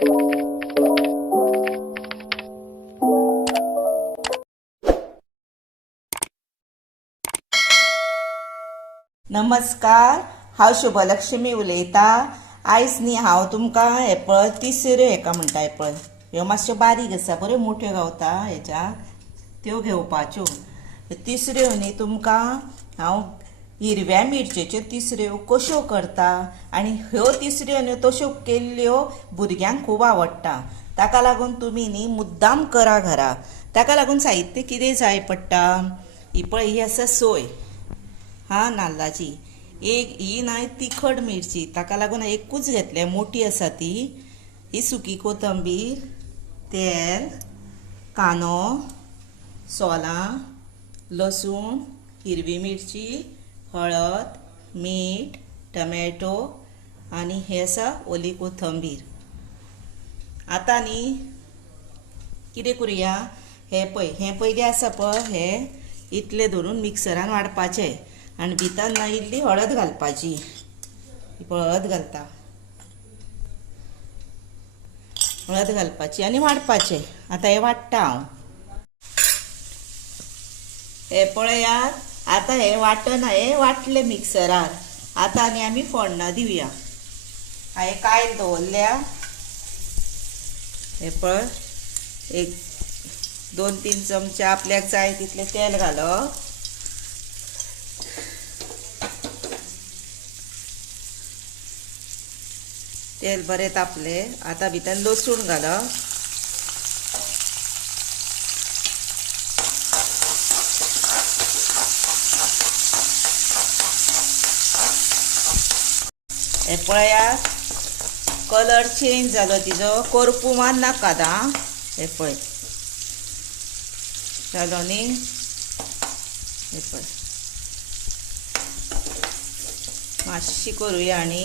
नमस्कार, हांव शुभलक्ष्मी उलयतां। आयज न्ही हांव तुमकां हे पळय तिसऱ्यो हेका म्हणटा हे पळय, ह्यो मातश्यो बारीक आसा, बऱ्यो मोठ्यो गावता हेच्या, त्यो घेवपाच्यो। तिसऱ्यो न्ही तुमकां हांव हिरव्या मिरचेच्यो तिसऱ्यो कश्यो करता आनी ह्यो तिसऱ्यो न्ही तश्यो केल्ल्यो भुरग्यांक खूब आवडटा। ताका लागून तुमी न्ही मुद्दाम करा घरा। ताका लागून साहित्य कितें जाय पडटा, ही पळय ही आसा सोय, नाल्लाची एक, ही न्हय तिखट मिरची, ताका लागून एकूच घेतल्या, मोठी आसा ती। ही सुकी कोथंबीर, तेल, कांदो, सोलां, लसूण, हिरवी मिरची, हळद, मीठ, टमॅटो आनी हे आसा ओली कोथंबीर। आतां न्ही कितें करुया, हे पयलीं आसा पळय, हे इतले धरून मिक्सरान वाडपाचें आनी भितर ना इल्ली हळद घालपाची। हळद घालता, हळद घालपाची आनी वाडपाचें। आतां हे वाडटा हांव, हे पळयात। आतां हे वाटन हांवें वाटले मिक्सरार। आतां न्ही आमी फोडणां दिवया। हांवें कायल दवरल्या, हे पळय, एक 2-3 चमचे आपल्याक जाय तितलें तेल घालप। तेल बरें तापले, आतां भितर लसूण घालप। हे पळयात, कलर चेंज जालो तिजो, करपू मात नाकात आं। हे पळय जालो न्ही, हे पळय मातशी करुया आनी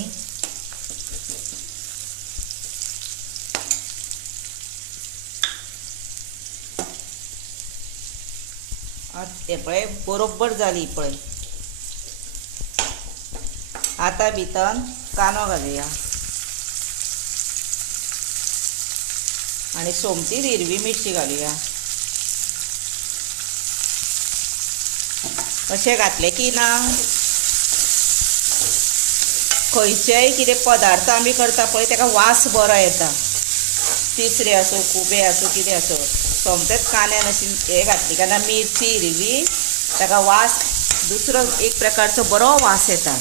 हे पळय बरोबर जाली पळय। आतां भितर कांदो घालुया आनी सोमतीच हिरवी मिरची घालुया। अशें घातलें की ना, खंयचेय कितें पदार्थ आमी करता पळय ताका वास बरो येता। तिसरे आसूं, खुबे आसूं, कितें आसूं, सोमतेच कांद्यान अशी हे घातली काय ना, मिरची हिरवी, ताका वास दुसरो एक प्रकारचो बरो वास येता।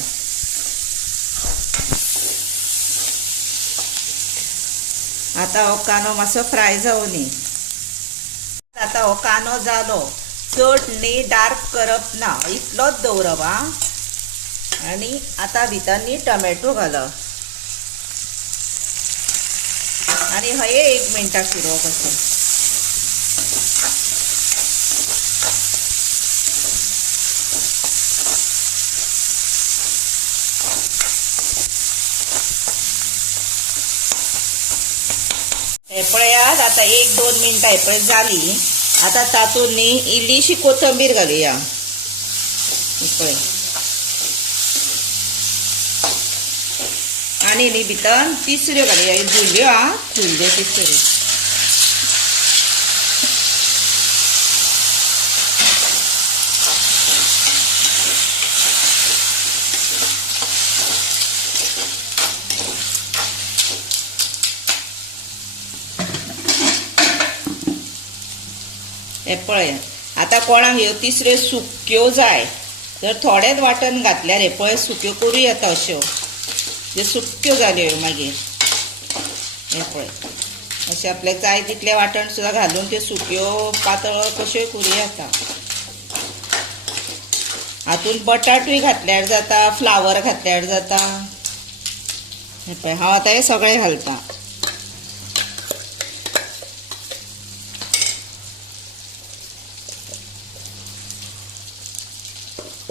आतां हो कांदो मातसो फ्राय जावं न्ही। आतां हो कांदो जालो, चड न्ही डार्क करप ना, इतलोच दवरप आं। आनी आतां भितर न्ही टमॅटो घालप आनी हे 1 मिनटां फिरोवप अशें। हे पळयात, आतां 1-2 मिनटां हे पळय जाली। आतां तातूंत न्ही इल्लीशी कोथंबीर घालुया, हे पळय, आनी न्ही भितर तिसऱ्यो घालुया, धुल्ल्यो आं, धुल्ल्यो तिसऱ्यो। हे पळय, आतां कोणाक ह्यो तिसऱ्यो सुक्यो जाय तर थोडेच वाटण घातल्यार हे पळय सुक्यो करूं येता अश्यो, ह्यो सुक्यो जाल्यो ह्यो मागीर। हे पळय अशें आपल्याक जाय तितलें वाटण सुद्दां घालून त्यो सुक्यो पातळ कश्योय करूं येता। हातूंत बटाटूय घातल्यार जाता, फ्लावर घातल्यार जाता। हे पळय हांव आतां हे सगळें घालता।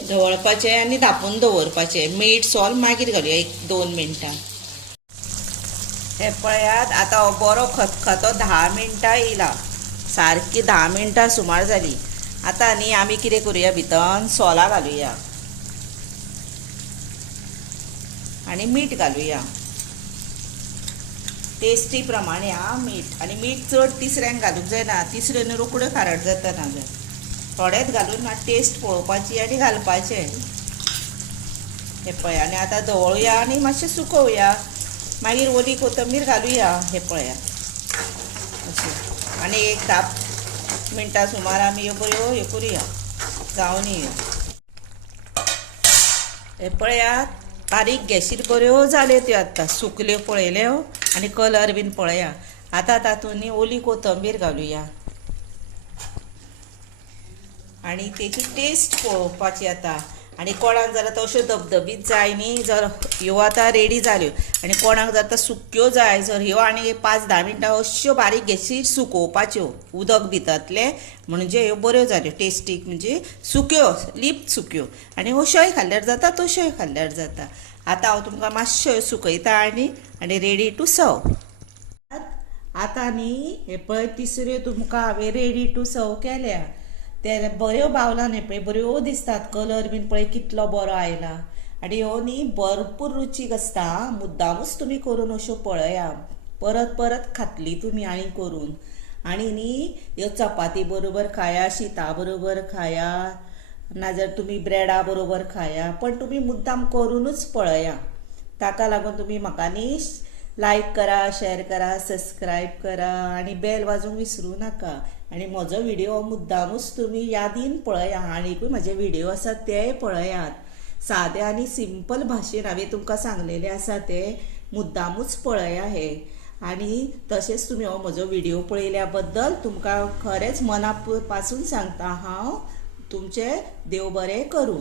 ढवळपाचें आनी धांपून दवरपाचें, मीठ सोल मागीर घालुया 1-2 मिनटां। हे पळयात, आतां हो बरो खतखतो 10 मिनटां येयला, सारकी 10 मिनटां सुमार जाली। आतां न्ही आमी कितें करुया, भितर सोलां घालुया आनी मीठ घालुया। टेस्टी प्रमाणे मीठ, आणि मीठ चड तिसऱ्यांक घालूंक जायना, तिसऱ्यान रोखडें खारट जाता नाजाल्यार थोडेंच घालून टेस्ट पळोवपाची आनी घालपाचें. हे पळया, आनी आतां धवळुया आनी मातशें सुकोवया, मागीर ओली कोथंबीर घालुया. हे पळया अशें, आनी एक 10 मिनटां सुमार आमी ह्यो बऱ्यो हे करुया, जावन येयो. हे पळयात, बारीक गॅसीर बऱ्यो जाल्यो त्यो, आतां सुकल्यो पळयल्यो आनी कलर बीन पळया. आतां तातूंत ओली कोथंबीर घालुया आनी तेची टेस्ट पळोवपाची आतां. आनी कोणाक जर आतां अश्यो धबधबीत जाय न्ही, जर ह्यो आतां रेडी जाल्यो आनी कोणाक जर आतां सुक्यो जाय, जर ह्यो आनी 5-10 मिनटां अश्यो बारीक गॅसीर सुकोवपाच्यो उदक भितरतलें, म्हणजे ह्यो बऱ्यो जाल्यो टेस्टीक, म्हणजे सुक्यो लिप्त सुक्यो. आनी अश्योय खाल्ल्यार जाता, तश्योय खाल्ल्यार जाता. आतां हांव तुमकां मातश्यो सुकयता आनी रेडी टू सर्व. आतां न्ही हे पळय तिसऱ्यो तुमकां हांवें रेडी टू सर्व केल्या. ते बऱ्यो बावलान हे पळय बऱ्यो दिसतात, कलर बीन पळय कितलो बरो आयला. आनी ह्यो न्ही भरपूर रुचीक आसता. मुद्दामूच तुमी करून अश्यो पळया, परत परत खातली तुमी आनी करून. आनी न्ही ह्यो चपाती बरोबर खाया, शीता बरोबर खाया, नाजाल्यार तुमी ब्रेडा बरोबर खाया, पण तुमी मुद्दाम करूनच पळया. ताका लागून तुमी म्हाका न्ही लायक करा, शेअर करा, सबस्क्रायब करा आनी बेल वाजोवंक विसरूं नाका. आनी म्हजो व्हिडिओ मुद्दामूच तुमी यादीन पळया, आनीकूय म्हाजे व्हिडिओ आसात तेय पळयात. सादे आनी सिंपल भाशेन हांवें तुमकां सांगलेले आसा ते मुद्दामूच पळया हे. आनी तशेंच तुमी हो म्हजो व्हिडिओ पळयल्या बद्दल तुमकां खरेंच मना पासून सांगता, हांव तुमचें देव बरें करूं.